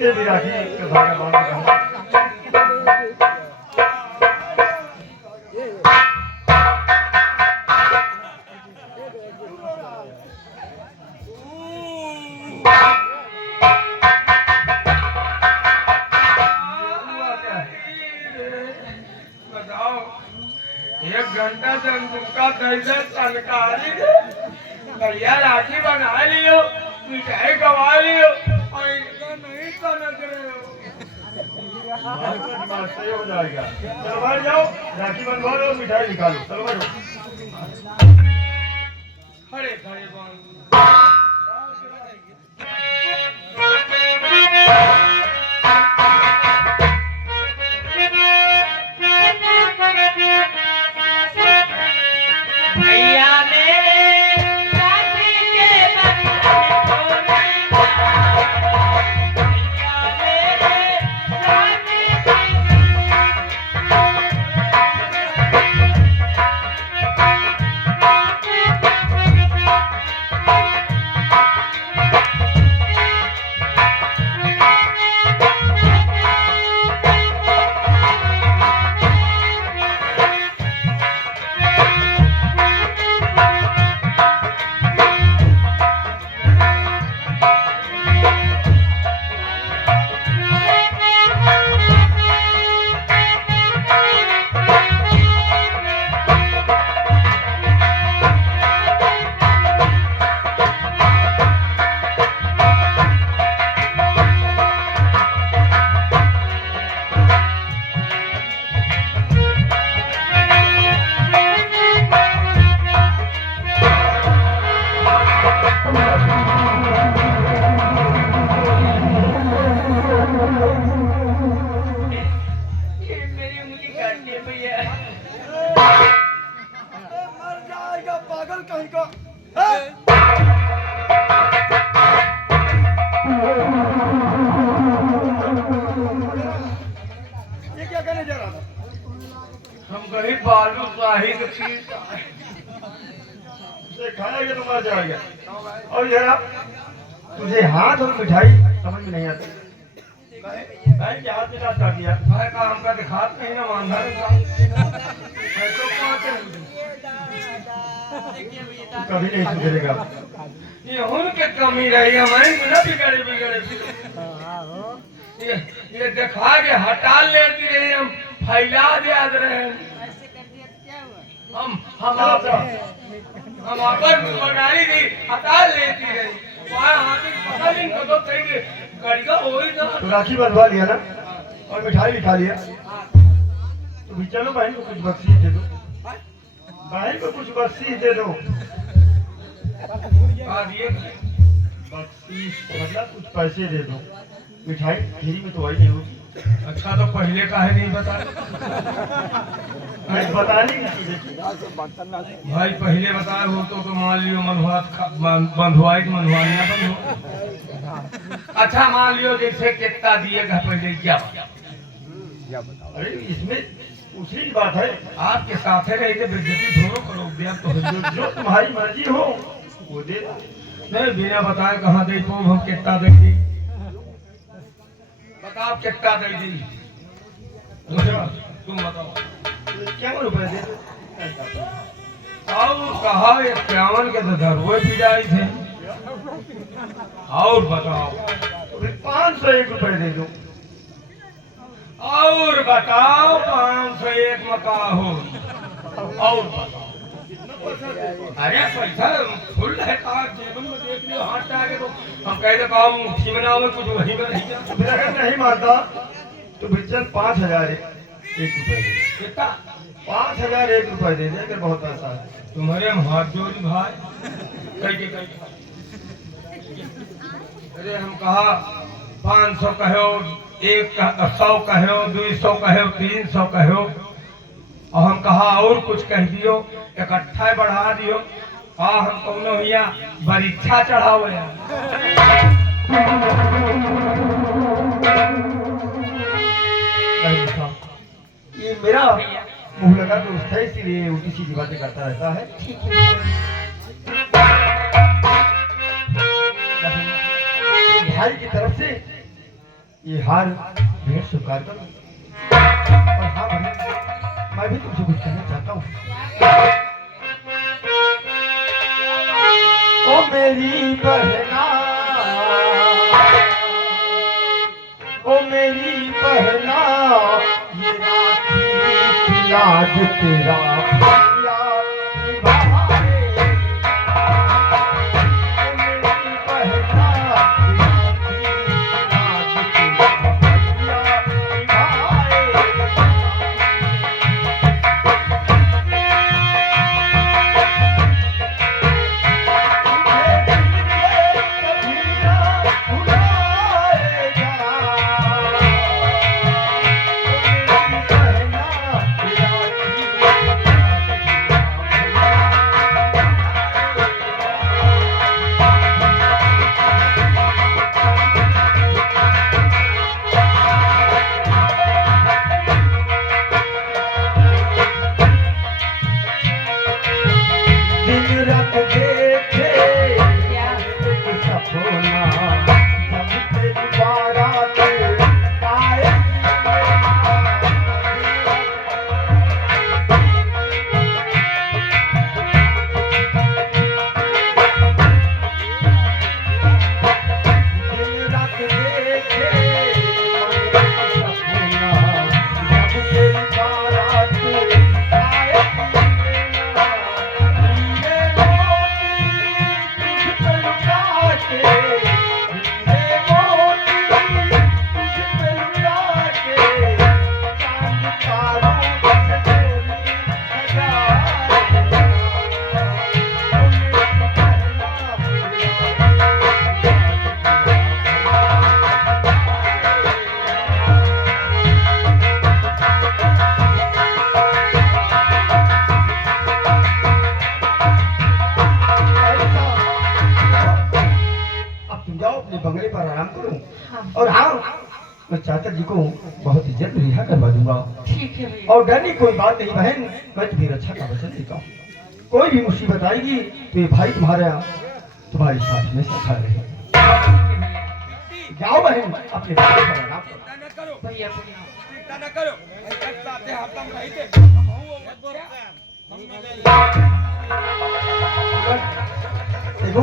ये भी राखी के धागा बांध के बताओ, 1 घंटा से हम तुमका कैसे तनकारी भैया राखी बना लियो, मिठाई गवा लियो और इनका नहीं तनक रहे हो। सही हो जाएगा। चलो बाहर जाओ, राखी बंधवा लो, मिठाई निकालो। चलो बाहर खड़े खड़े बांध भैया मेरे राखी के बंधन खोले भैया मेरे राखी के मेरी उंगली काट के भैया मर जाएगा पागल कहीं का। ये क्या करने जा रहा था? हम गरीब बालू शाहिद पीर उसे खाएगा तो मर जाएगा। और जरा तुझे हाथ और मिठाई समझ में नहीं आती। भाई क्या हाथ मिला चाह दिया? भाई का हमका दिखात नहीं ना मांधा तो कभी नहीं सुधरेगा। ये उनके कमी रही हमारी ना बिगड़े बिगड़े ये दिखा के हटा लेती रही, हम फैला दिया रहे हम अपन बनाई थी हटा लेती रही वहाँ हाथी पता नहीं कदों कहीं गड़िया हो ही ना। तो राखी बंधवा लिया ना और मिठाई भी खा लिया, तो भी चलो बहन को कुछ बख्शीश दे दो। बहन को कुछ बख्शीश दे दो। बख्शीश मतलब कुछ पैसे दे दो। मिठाई फ्री में तो वही नहीं होगी। अच्छा तो पहले का है नहीं बता नहीं बताने की चीज है। भाई पहले बता हो तो मान लियो बंधुआई मनवानी ना बंधु। अच्छा मान लियो जैसे कितना दिएगा पहले क्या अरे इसमें पूछने की बात है। आपके साथ है रही बेइज्जती दोनों करो दिया तो जो तुम्हारी मर्जी हो वो दे दो। नहीं बिना बताए कहाँ दे तो हम कितना देंगे बताओ कितना दे दी तुम बताओ क्या रुपए दे दो। और कहा 51 के तो धरवे भी जाए थे। और बताओ तो फिर 501 रुपए दे दो। और बताओ 501 मका हो और बताओ अरे पैसा फुल है कहा जेब में देख लियो हाथ आगे तो हम कह दे कहा मुट्ठी में ना हो कुछ वहीं में नहीं जा। फिर अगर नहीं मानता तो फिर चल 5001 रुपए दे। कितना 5001 रुपए दे दे अगर बहुत पैसा है। तुम्हारे हम हाथ जोड़ी भाई कह अरे हम कहा 500 कहो 100 कहो 200 कहो 300 कहो और हम कहा और कुछ कह दियो इकट्ठा बढ़ा दियो। हाँ हम कौनो हिया परीक्षा चढ़ावे ये मेरा मुंह लगा दोस्त है इसीलिए उल्टी सीधी बातें करता रहता है। भाई की तरफ से ये हार भेंट स्वीकार करो। और हाँ बहन, मैं भी तुमसे कुछ कहना चाहता हूँ। ओ मेरी बहना, ओ मेरी बहना, ये राखी की लाज तेरा भैया निभाए। ओ मेरी बहना, ये राखी की लाज तेरा भैया दिन रात देखे सपना, जब तेरी बारात आए। दिन रात देखे सपना, जब तेरी बारात आए। बंगले पर आराम करूं। और हाँ, मैं चाचा जी को बहुत इज्जत रिहा करवा दूंगा। ठीक है भैया। और डरने कोई बात नहीं बहन, मैं तुम्हें रक्षा का वचन देता हूँ। कोई भी मुसीबत आएगी तो ये भाई तुम्हारे साथ में खड़ा रहे। जाओ बहन, अपने भाई पर आराम करो। भैया देखो,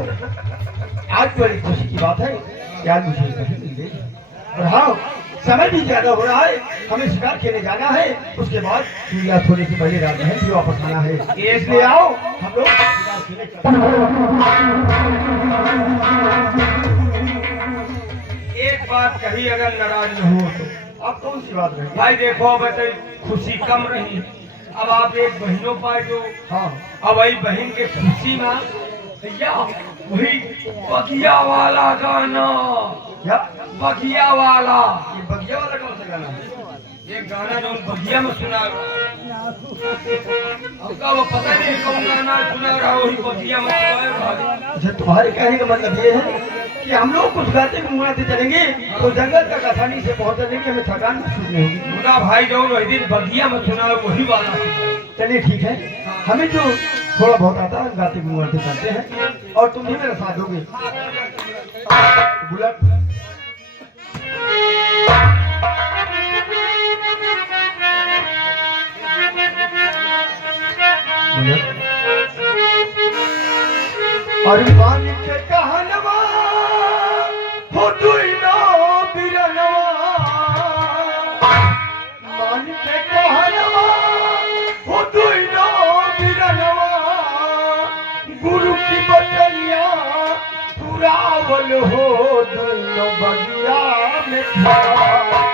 आज बड़ी खुशी की बात है कि आज मुझे बहन मिल गई। और हाँ, समय भी ज्यादा हो रहा है, हमें शिकार खेलने जाना है। उसके बाद सूर्या थोड़ी सी पहले रात बहन भी वापस आना है। इसलिए आओ हम लोग शिकार खेलने चलते हैं। एक बात कही अगर नाराज न हो तो। अब कौन सी बात रही? भाई देखो अब तो खुशी कम रही, अब आप एक बहनों पाए जो। हाँ, अब वही बहन के खुशी में भैया वही बगिया वाला गाना, क्या बगिया वाला, ये बगिया वाला कौन सा गाना है? ये गाना जो बगिया में सुना हमका वो पता नहीं कौन गाना सुना रहा, वही बगिया में अच्छा, तुम्हारे कहने का मतलब ये है कि हम लोग कुछ गाते घुमाते चलेंगे तो जंगल तक आसानी से पहुंच जाएंगे, हमें थकान महसूस नहीं होगी। मुना भाई जो वही दिन बगिया में सुना वही वाला। चलिए ठीक है, हमें जो थोड़ा बहुत आता है गाते घुमाते चलते हैं और तुम भी मेरा साथ दोगे। बुलेट अरे मान के कहनवा हो दुइनो बिरनवा, मान के कहनवा हो दुइनो बिरनवा, गुरु की बचनिया पुरावल हो दुइनो बगिया में खड़ा।